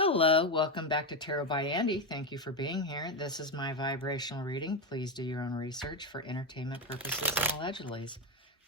Hello, welcome back to Tarot by Andy. Thank you for being here. This is my vibrational reading. Please do your own research for entertainment purposes and allegedly.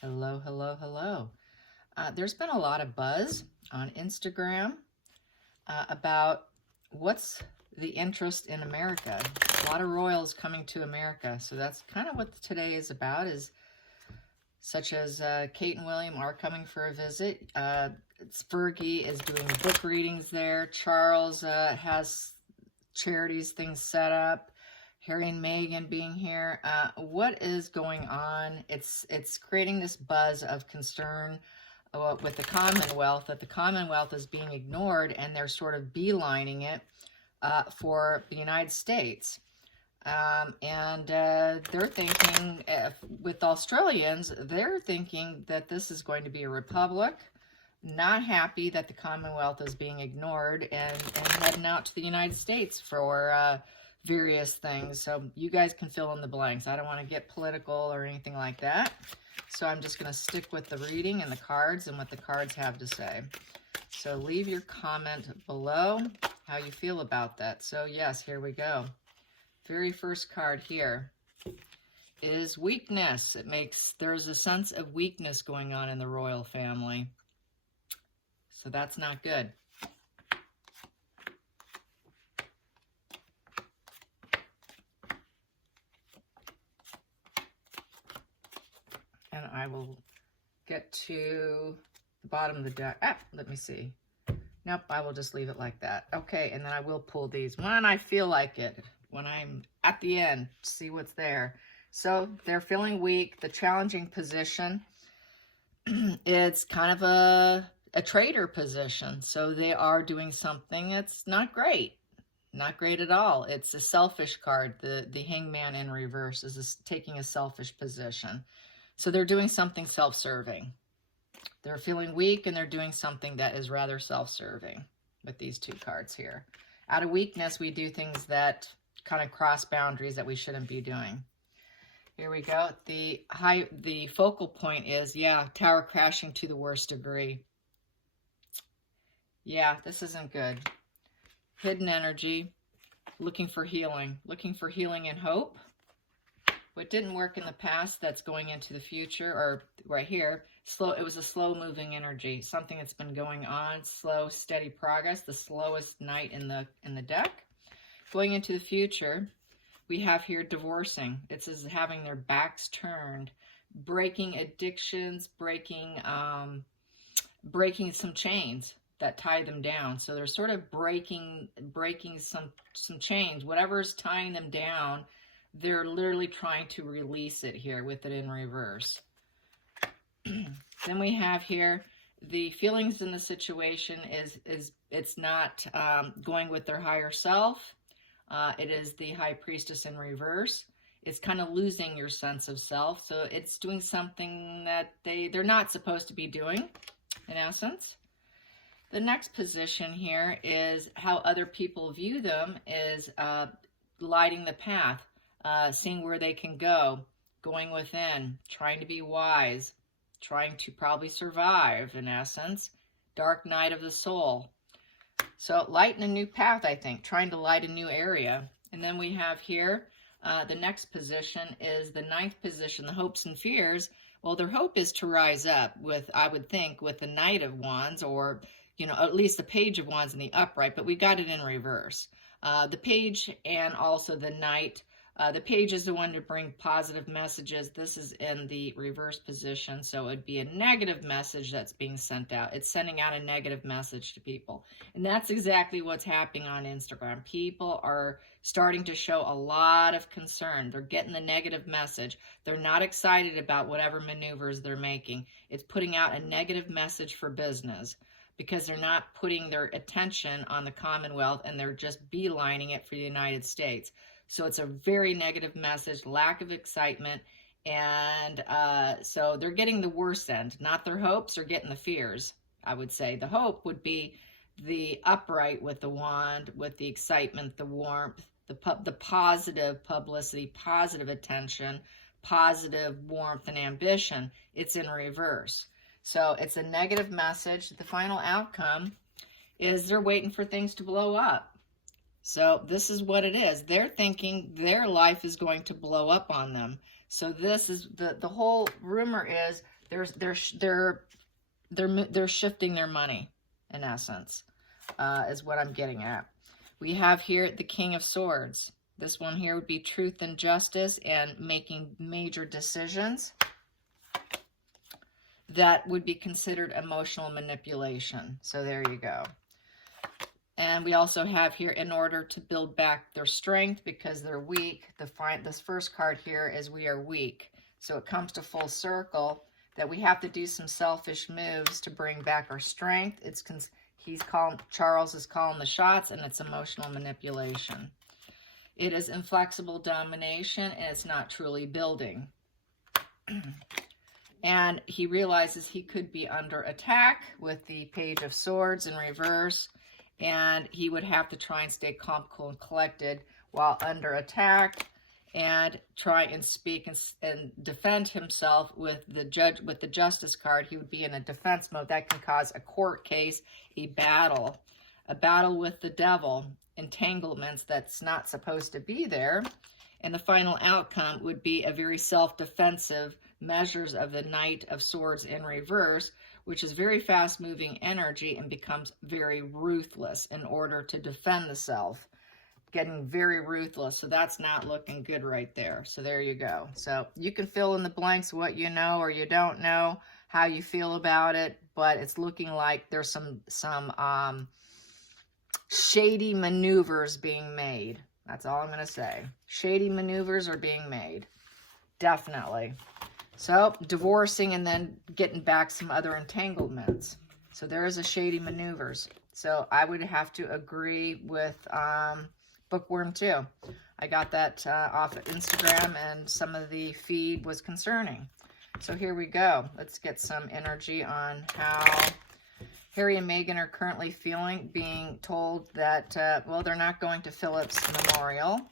Hello, hello, hello. There's been a lot of buzz on Instagram about what's the interest in America. A lot of royals coming to America. So that's kind of what today is about, is such as Kate and William are coming for a visit. Fergie is doing book readings there. Charles has charities things set up. Harry and Meghan being here. What is going on? It's creating this buzz of concern with the Commonwealth, that the Commonwealth is being ignored, and they're sort of beelining it for the United States. They're thinking, with Australians, they're thinking that this is going to be a republic, not happy that the Commonwealth is being ignored, and heading out to the United States for various things. So you guys can fill in the blanks. I don't want to get political or anything like that. So I'm just going to stick with the reading and the cards and what the cards have to say. So leave your comment below how you feel about that. So yes, here we go. Very first card here is weakness. There's a sense of weakness going on in the royal family. So that's not good. And I will get to the bottom of the deck. Let me see. Nope, I will just leave it like that. Okay, and then I will pull these when I feel like it. When I'm at the end, see what's there. So they're feeling weak. The challenging position, it's kind of a traitor position. So they are doing something that's not great. Not great at all. It's a selfish card. The hangman in reverse is taking a selfish position. So they're doing something self-serving. They're feeling weak, and they're doing something that is rather self-serving with these two cards here. Out of weakness, we do things that kind of cross boundaries that we shouldn't be doing. Here we go. The focal point is, yeah, tower crashing to the worst degree. Yeah, this isn't good. Hidden energy, looking for healing and hope. What didn't work in the past, that's going into the future, or right here, it was a slow moving energy, something that's been going on, slow, steady progress, the slowest knight in the deck. Going into the future, we have here divorcing. It's as having their backs turned, breaking addictions, breaking some chains that tie them down. So they're sort of breaking some chains. Whatever's tying them down, they're literally trying to release it here with it in reverse. Then we have here the feelings in the situation is it's not going with their higher self. It is the High Priestess in reverse. It's kind of losing your sense of self. So it's doing something that they're not supposed to be doing, in essence. The next position here is how other people view them is lighting the path, seeing where they can go, going within, trying to be wise, trying to probably survive, in essence. Dark night of the soul. So lighting a new path, I think, trying to light a new area. And then we have here, the next position is the ninth position, the hopes and fears. Well, their hope is to rise up with, I would think, with the Knight of Wands, or, you know, at least the Page of Wands in the upright, but we got it in reverse. The Page and also the Knight. The Page is the one to bring positive messages. This is in the reverse position, so it would be a negative message that's being sent out. It's sending out a negative message to people. And that's exactly what's happening on Instagram. People are starting to show a lot of concern. They're getting the negative message. They're not excited about whatever maneuvers they're making. It's putting out a negative message for business, because they're not putting their attention on the Commonwealth, and they're just beelining it for the United States. So it's a very negative message, lack of excitement, and so they're getting the worst end. Not their hopes, they're getting the fears, I would say. The hope would be the upright with the wand, with the excitement, the warmth, the positive publicity, positive attention, positive warmth and ambition. It's in reverse. So it's a negative message. The final outcome is they're waiting for things to blow up. So this is what it is. They're thinking their life is going to blow up on them. So this is the whole rumor is they're shifting their money, in essence, is what I'm getting at. We have here the King of Swords. This one here would be truth and justice and making major decisions. That would be considered emotional manipulation. So there you go. And we also have here, in order to build back their strength because they're weak, this first card here is we are weak. So it comes to full circle that we have to do some selfish moves to bring back our strength. Charles is calling the shots, and it's emotional manipulation. It is inflexible domination, and it's not truly building. And he realizes he could be under attack with the Page of Swords in reverse, and he would have to try and stay calm, cool, and collected while under attack, and try and speak and defend himself with the Justice card. He would be in a defense mode. That can cause a court case, a battle with the devil, entanglements that's not supposed to be there. And the final outcome would be a very self-defensive measures of the Knight of Swords in reverse, which is very fast-moving energy and becomes very ruthless in order to defend the self. Getting very ruthless. So that's not looking good right there. So there you go. So you can fill in the blanks what you know or you don't know, how you feel about it, but it's looking like there's some shady maneuvers being made. That's all I'm going to say. Shady maneuvers are being made. Definitely. So divorcing and then getting back some other entanglements. So there is a shady maneuvers. So I would have to agree with Bookworm too. I got that off of Instagram, and some of the feed was concerning. So here we go. Let's get some energy on how Harry and Meghan are currently feeling, being told that, well, they're not going to Philip's memorial.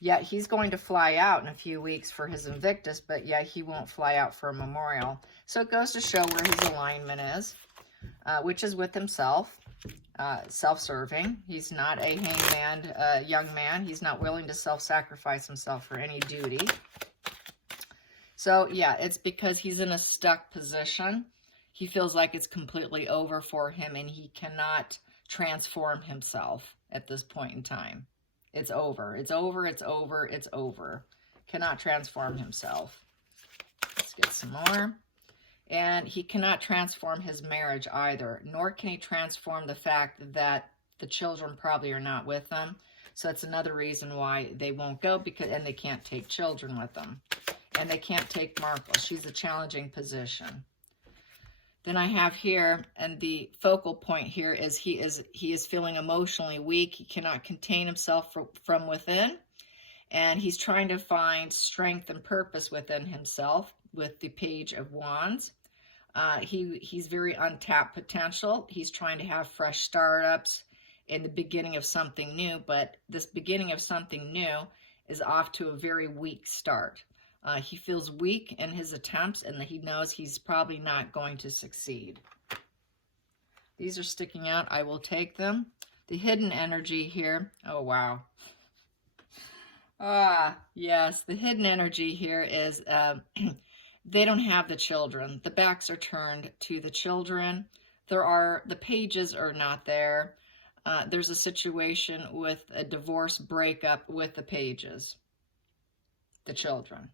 Yet he's going to fly out in a few weeks for his Invictus, but yet he won't fly out for a memorial. So it goes to show where his alignment is, which is with himself. Self-serving. He's not a hangman young man. He's not willing to self-sacrifice himself for any duty. So yeah, it's because he's in a stuck position. He feels like it's completely over for him, and he cannot transform himself at this point in time. It's over. It's over. It's over. It's over. Cannot transform himself. Let's get some more. And he cannot transform his marriage either, nor can he transform the fact that the children probably are not with them. So that's another reason why they won't go, and they can't take children with them. And they can't take Markle. She's a challenging position. Then I have here, and the focal point here is he is feeling emotionally weak. He cannot contain himself from within. And he's trying to find strength and purpose within himself with the Page of Wands. He's very untapped potential. He's trying to have fresh startups in the beginning of something new, but this beginning of something new is off to a very weak start. He feels weak in his attempts, and he knows he's probably not going to succeed. These are sticking out. I will take them. The hidden energy here. Oh, wow. Yes, the hidden energy here is they don't have the children. The backs are turned to the children. The pages are not there. There's a situation with a divorce breakup with the pages. The children.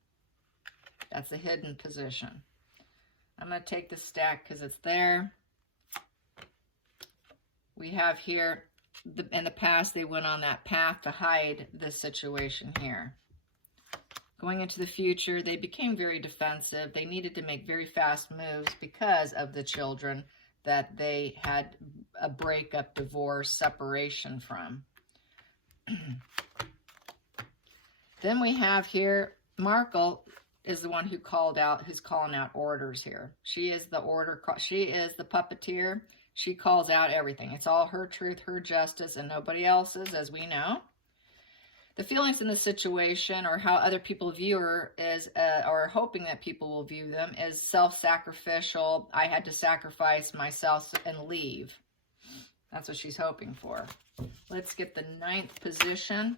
That's a hidden position. I'm going to take the stack because it's there. We have here, in the past, they went on that path to hide this situation here. Going into the future, they became very defensive. They needed to make very fast moves because of the children that they had a breakup, divorce, separation from. Then we have here, Markle is the one who's calling out orders here. She is the she is the puppeteer. She calls out everything. It's all her truth, her justice, and nobody else's, as we know. The feelings in the situation, or how other people view her, is, or hoping that people will view them, is self-sacrificial. I had to sacrifice myself and leave. That's what she's hoping for. Let's get the 9th position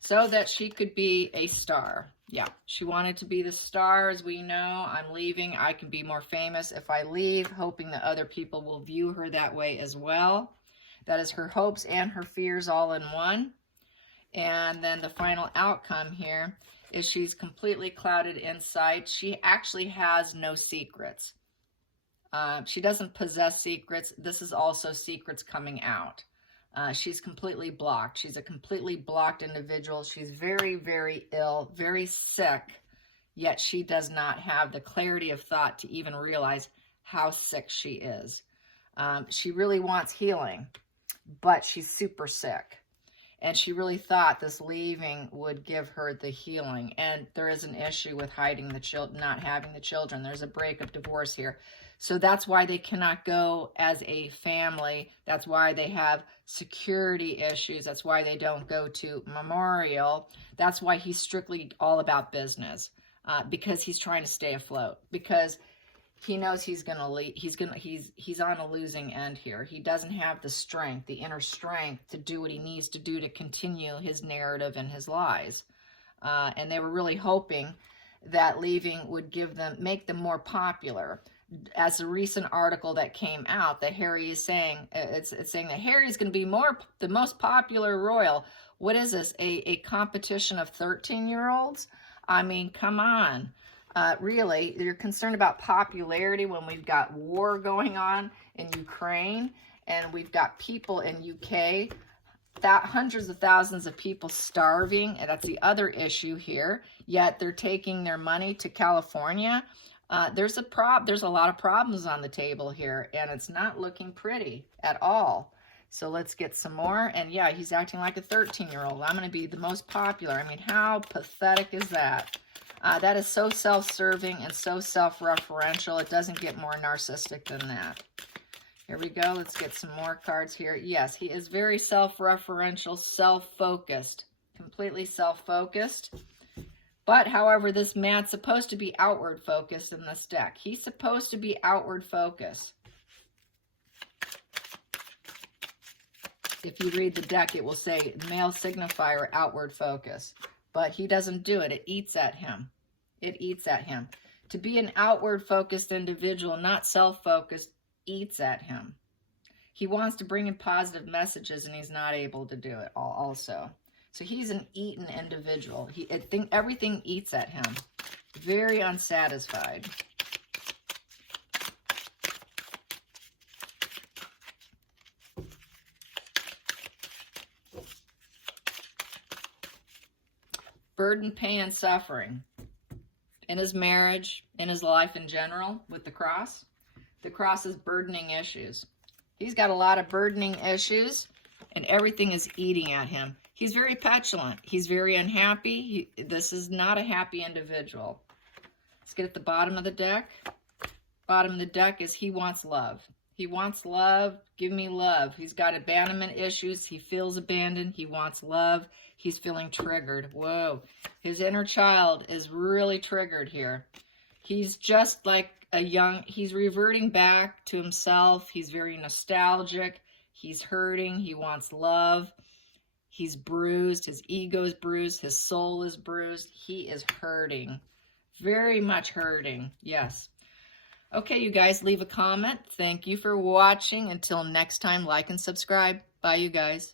so that she could be a star. Yeah, she wanted to be the star, as we know. I'm leaving. I can be more famous if I leave, hoping that other people will view her that way as well. That is her hopes and her fears all in one. And then the final outcome here is she's completely clouded inside. She actually has no secrets. She doesn't possess secrets. This is also secrets coming out. She's completely blocked. She's a completely blocked individual. She's very, very ill, very sick, yet she does not have the clarity of thought to even realize how sick she is. She really wants healing, but she's super sick. And she really thought this leaving would give her the healing. And there is an issue with hiding the children, not having the children. There's a breakup, divorce here. So that's why they cannot go as a family. That's why they have security issues. That's why they don't go to memorial. That's why he's strictly all about business, because he's trying to stay afloat, because he knows he's going to leave. He's on a losing end here. He doesn't have the strength, the inner strength to do what he needs to do to continue his narrative and his lies. And they were really hoping that leaving would make them more popular. As a recent article that came out, that Harry is saying, it's saying that Harry is going to be the most popular royal. What is this? A competition of 13-year-olds? I mean, come on. Really, you're concerned about popularity when we've got war going on in Ukraine, and we've got people in UK, hundreds of thousands of people starving, and that's the other issue here. Yet they're taking their money to California. There's a lot of problems on the table here, and it's not looking pretty at all. So let's get some more. And yeah, he's acting like a 13-year-old. I'm going to be the most popular. I mean, how pathetic is that? That is so self-serving and so self-referential. It doesn't get more narcissistic than that. Here we go. Let's get some more cards here. Yes, he is very self-referential, self-focused, completely self-focused. But, however, this man's supposed to be outward focused in this deck. He's supposed to be outward focused. If you read the deck, it will say male signifier outward focus. But he doesn't do it. It eats at him. It eats at him. To be an outward focused individual, not self-focused, eats at him. He wants to bring in positive messages, and he's not able to do it also. So he's an eaten individual. Everything eats at him. Very unsatisfied. Burden, pain, and suffering. In his marriage, in his life in general, with the cross. The cross is burdening issues. He's got a lot of burdening issues, and everything is eating at him. He's very petulant. He's very unhappy. This is not a happy individual. Let's get at the bottom of the deck. Bottom of the deck is he wants love. He wants love. Give me love. He's got abandonment issues. He feels abandoned. He wants love. He's feeling triggered. Whoa. His inner child is really triggered here. He's just like he's reverting back to himself. He's very nostalgic. He's hurting. He wants love. He's bruised. His ego is bruised. His soul is bruised. He is hurting. Very much hurting. Yes. Okay, you guys, leave a comment. Thank you for watching. Until next time, like and subscribe. Bye, you guys.